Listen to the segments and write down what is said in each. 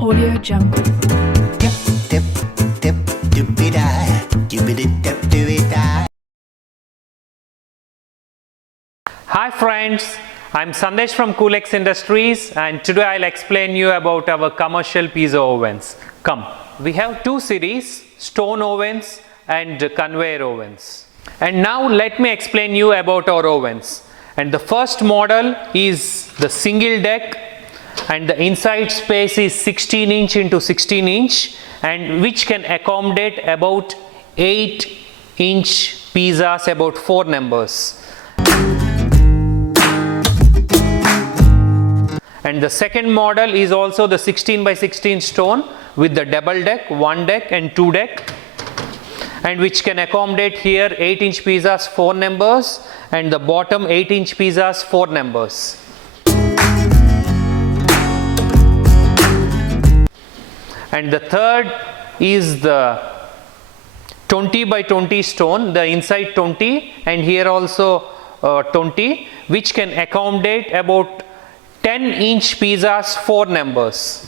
Audio Jungle. Hi friends, I'm Sandesh from Coolx Industries and today I'll explain you about our commercial pizza ovens. Come, we have two series, stone ovens and conveyor ovens. And now let me explain you about our ovens. And the first model is the single deck and the inside space is 16 inch into 16 inch and which can accommodate about 8 inch pizzas, about 4 numbers. And the second model is also the 16 by 16 stone with the double deck, 1 deck and 2 deck, and which can accommodate here 8 inch pizzas, 4 numbers, and the bottom 8 inch pizzas, 4 numbers. And the third is the 20 by 20 stone, the inside 20 and here also 20, which can accommodate about 10 inch pizzas, 4 numbers.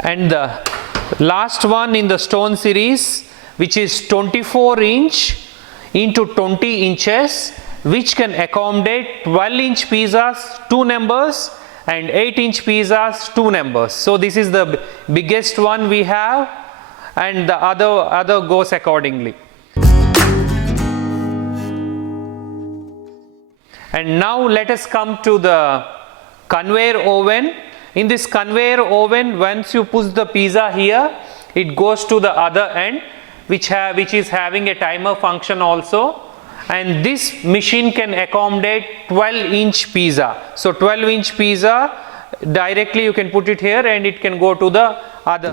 And the last one in the stone series, which is 24 inch into 20 inches, which can accommodate 12 inch pizzas, 2 numbers, and 8 inch pizzas, 2 numbers. So this is the biggest one we have, and the other goes accordingly. And now let us come to the conveyor oven. In this conveyor oven, once you push the pizza here, it goes to the other end, which is having a timer function also. And this machine can accommodate 12 inch pizza. So 12 inch pizza, directly you can put it here and it can go to the other.